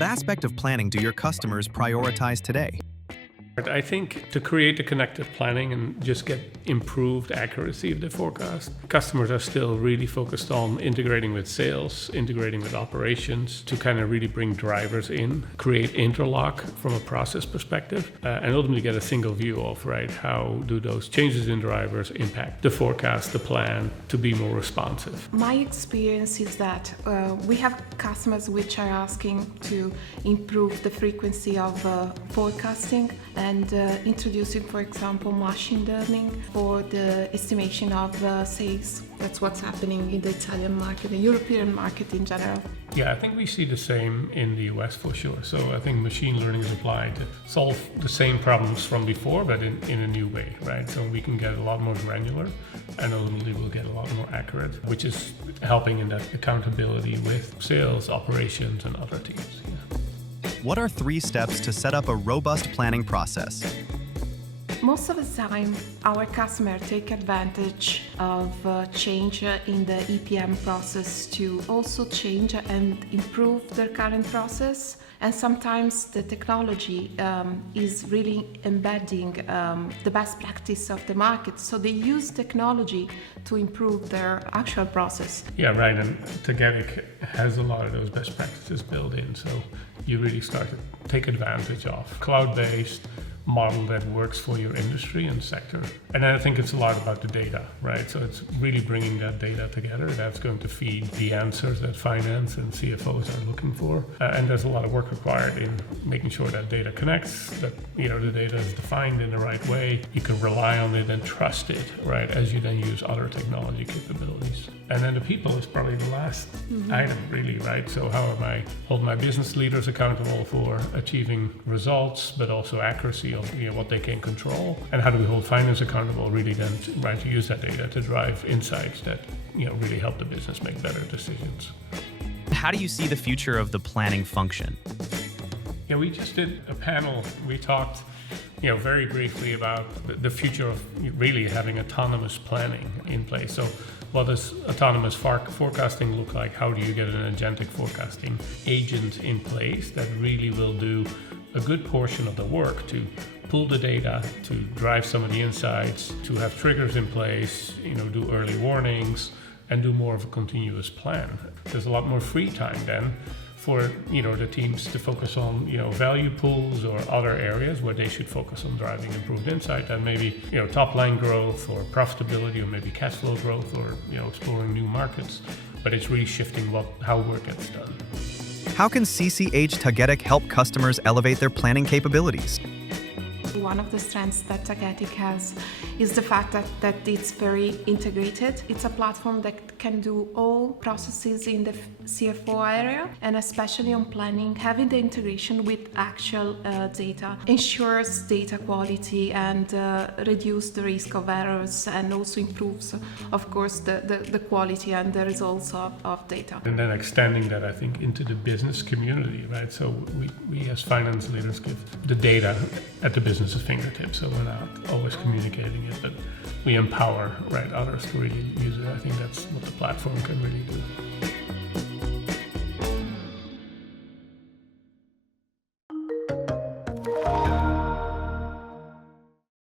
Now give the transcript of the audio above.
What aspect of planning do your customers prioritize today? I think to create the connected planning and just get improved accuracy of the forecast, customers are still really focused on integrating with sales, integrating with operations to kind of really bring drivers in, create interlock from a process perspective, and ultimately get a single view of, right, how do those changes in drivers impact the forecast, the plan, to be more responsive. My experience is that we have customers which are asking to improve the frequency of forecasting and introducing, for example, machine learning for the estimation of sales. That's what's happening in the Italian market, the European market in general. Yeah, I think we see the same in the US for sure. So I think machine learning is applied to solve the same problems from before, but in a new way, right? So we can get a lot more granular and ultimately we'll get a lot more accurate, which is helping in that accountability with sales, operations, and other teams. Yeah. What are 3 steps to set up a robust planning process? Most of the time, our customers take advantage of change in the EPM process to also change and improve their current process. And sometimes the technology is really embedding the best practice of the market. So they use technology to improve their actual process. Yeah, right. And Tagetik has a lot of those best practices built in. So you really start to take advantage of cloud-based model that works for your industry and sector. And then I think it's a lot about the data, right? So it's really bringing that data together. That's going to feed the answers that finance and CFOs are looking for. And there's a lot of work required in making sure that data connects, that the data is defined in the right way. You can rely on it and trust it, right? As you then use other technology capabilities. And then the people is probably the last item, really, right? So how am I holding my business leaders accountable for achieving results, but also accuracy of what they can control? And how do we hold finance accountable, really then, to use that data to drive insights that really help the business make better decisions? How do you see the future of the planning function? Yeah, we just did a panel. We talked very briefly about the future of really having autonomous planning in place. So what does autonomous forecasting look like? How do you get an agentic forecasting agent in place that really will do a good portion of the work to pull the data, to drive some of the insights, to have triggers in place, do early warnings, and do more of a continuous plan? There's a lot more free time then for the teams to focus on value pools or other areas where they should focus on driving improved insight, and maybe top line growth or profitability, or maybe cash flow growth, or exploring new markets. But it's really shifting how work gets done. How can CCH Tagetik help customers elevate their planning capabilities? One of the strengths that Tagetik has is the fact that it's very integrated. It's a platform that can do all processes in the CFO area, and especially on planning, having the integration with actual data ensures data quality and reduce the risk of errors, and also improves, of course, the quality and the results of data. And then extending that, I think, into the business community, right? So we as finance leaders give the data at the business's fingertips, so we're not always communicating it, but we empower others to really use it. I think that's what the platform can really do.